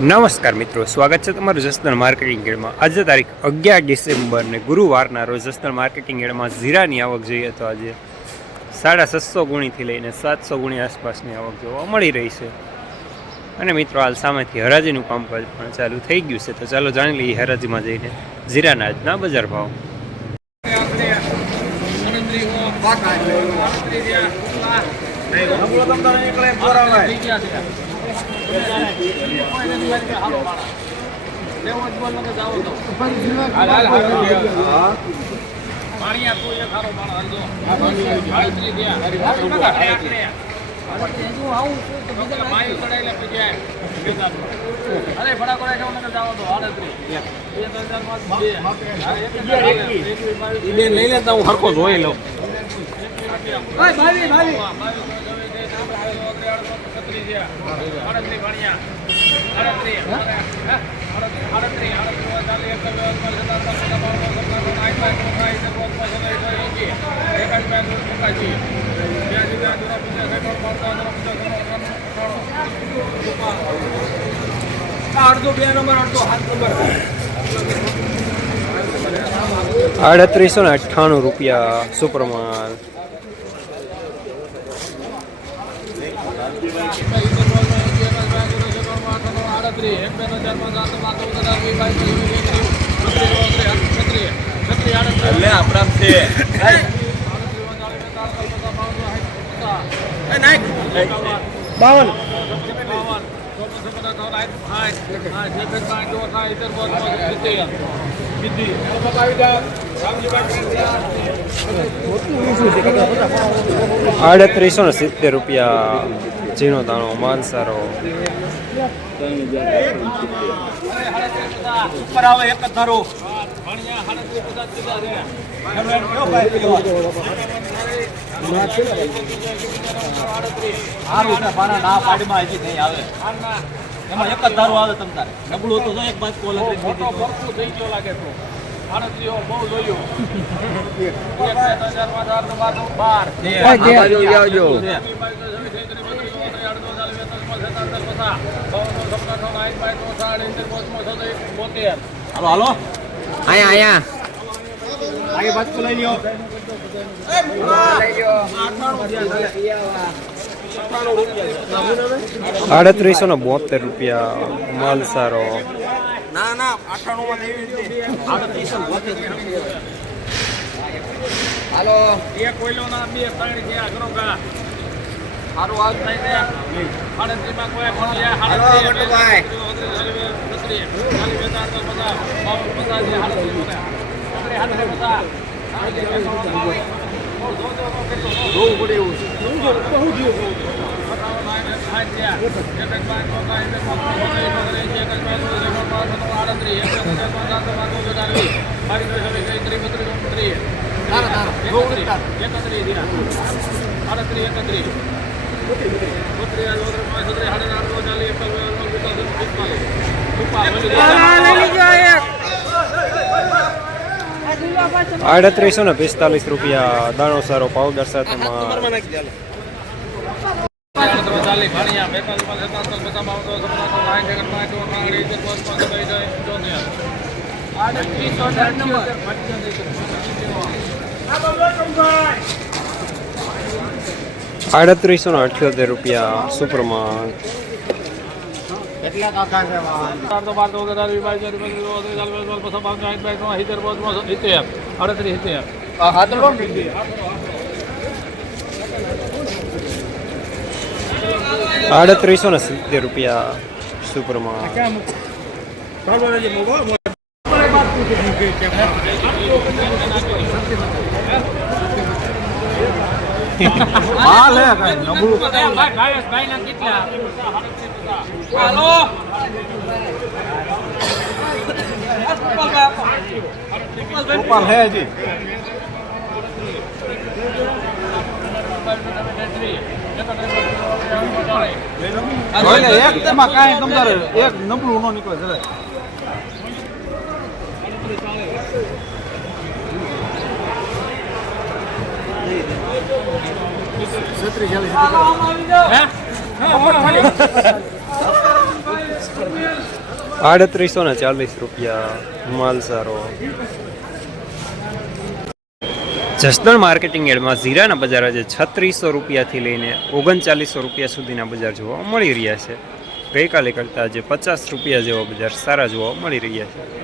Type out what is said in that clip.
નમસ્કાર મિત્રો, સ્વાગત છે તમારું જસદણ માર્કેટિંગ યાર્ડમાં। આજે તારીખ 11 ડિસેમ્બર ને ગુરુવારના રોજ જસદણ માર્કેટિંગ યાર્ડમાં જીરાની આવક જોઈએ તો આજે 650 ગુણીથી લઈને 700 ગુણી આસપાસની આવક જોવા મળી રહી છે। અને મિત્રો હાલ સામેથી હરાજીનું કામકાજ પણ ચાલુ થઈ ગયું છે, તો ચાલો જાણી લઈએ હરાજીમાં જઈને જીરાના આજના બજાર ભાવ। લઈ લેતા હું હરકો જોઈ લઉં। અડધો 2 નંબર અડધો 7 નંબર 3898 રૂપિયા સુપરમાલ। બાવન રૂપિયા ઝીણો દાણો માલ સારો। ઉપર આવે એક જ ધારો ના પાડીમાં હજી નહીં આવે, એમાં એક જ ધારો આવે તમ તારે નબળું હતું એક બાદ કોલ થઈ ગયો લાગે તો બહુ જોયું હાલો હાલો અહીંયા બાજુ લઈ લ્યો। 3872 રૂપિયા માલ સારો। ના ના 98 માં દેવી હાલો એક કોઈલો ના 2 3 ગયા કરો કા સારું આવ થઈ ગયા 38 માં કોઈ ફોન લે હાલો મોટુભાઈ 3845 રૂપિયા દાણો સારો પાવડર સાથે ₹3878 રૂપિયા સુપરમાલ। ₹3870 રૂપિયા સુપરમાલ। એક તેમાં કાંઈ તમારે એક નબળું ન નીકળે જરા છત્રી ચાલી ₹3840 માલ સારો. જસદણ માર્કેટિંગ યાર્ડમાં જીરાના બજાર આજે ₹3600 લઈને ₹3900 સુધીના બજાર જોવા મળી રહ્યા છે. ગઈકાલે કરતાં આજે ₹50 જેવા બજાર સારા જોવા મળી રહ્યા છે.